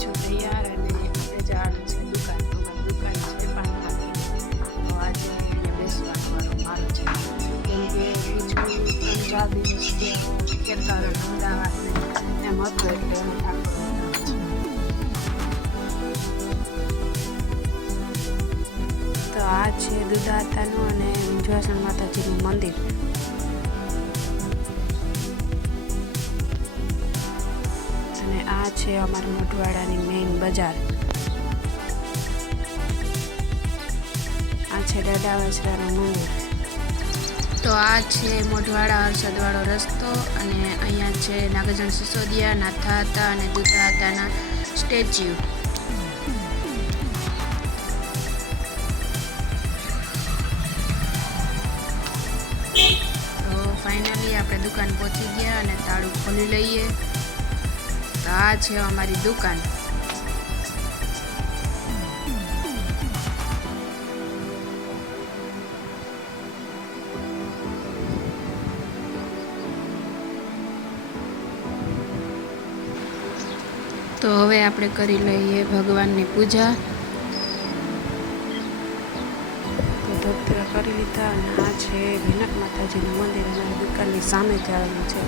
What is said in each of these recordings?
છું તૈયાર અને આપણે જવાનું છે દુકાન. અમારી દુકાન છે પાનખાની. તો આજે અહીંયા બેસવાનો વારો મારો છે, કેમ કે બીજું 3-4 દિવસથી ખેતર અમદાવાદ એમ હતું એટલે એમ ઠાકોર છે. તો આ છે દુધાતાનું અને વિંધ્યાચલ માતાજીનું મંદિર. અને આ છે અમારા મોઢવાડાની મેઇન બજાર. આ છે દાદા વસરાનું મંદિર. તો આ છે મોઢવાડા હર્ષદવાળો રસ્તો અને અહીંયા છે નાગજણ સિસોદિયા, નાથા હતા અને દુધા હતાના સ્ટેચ્યુ. તો ફાઇનલી આપણે દુકાન પહોંચી ગયા અને તાળું ખોલી લઈએ. તો આ છે અમારી દુકાન. તો હવે આપણે કરી લઈએ ભગવાનની પૂજા. તો ધોતરા કરી લીધા અને આ છે ભીનક માતાજીનું મંદિર અમારી દુકાનની સામે જ આવેલું છે.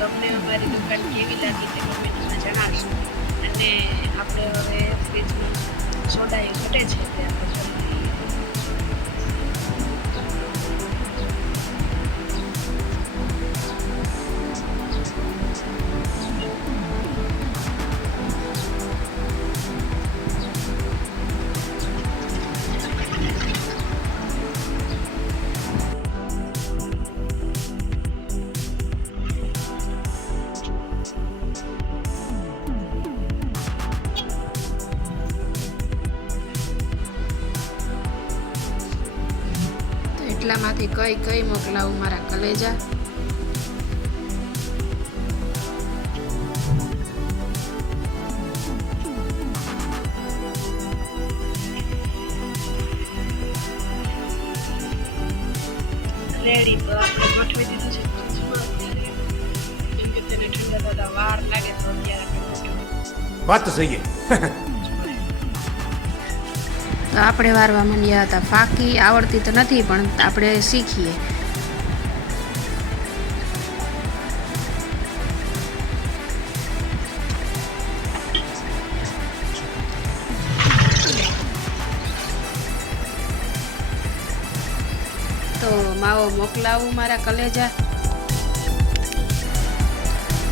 તમને અમારી દુકાન કેવી લાગી તે કમેન્ટમાં જણાવશો. અને આપણે હવે ફ્રીજમાં સોડા એ ઘટે છે તે આપણે એટલામાંથી કઈ મોકલાવું મારા કલેજા. રેડી તો આપણે ગોઠવી દીધું છે ફ્રીજમાં અત્યારે, કેમ કે તેને ઠંડા થતા વાર લાગે તો અત્યારે આપણે વાત તો સહી છે. તો આપણે વારવા માંડ્યા હતા. ફાકી આવડતી તો નથી પણ આપણે શીખીએ. તો માવો મોકલાવું મારા કલેજા.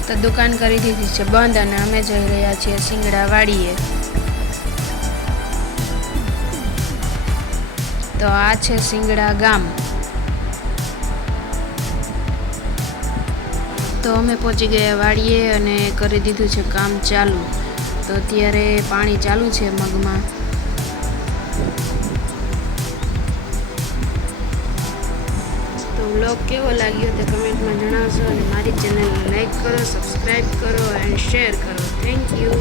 તો દુકાન કરી દીધી છે બંધ અને અમે જઈ રહ્યા છીએ સિંગડા વાડીએ. તો આ છે સિંગડા ગામ. તો અમે પહોંચી ગયા વાડીએ અને કરી દીધું છે કામ ચાલુ. તો અત્યારે પાણી ચાલુ છે મગમાં. તો વ્લોગ કેવો લાગ્યો તે કમેન્ટમાં જણાવશો અને મારી ચેનલને લાઈક કરો, સબસ્ક્રાઈબ કરો એન્ડ શેર કરો. Thank you.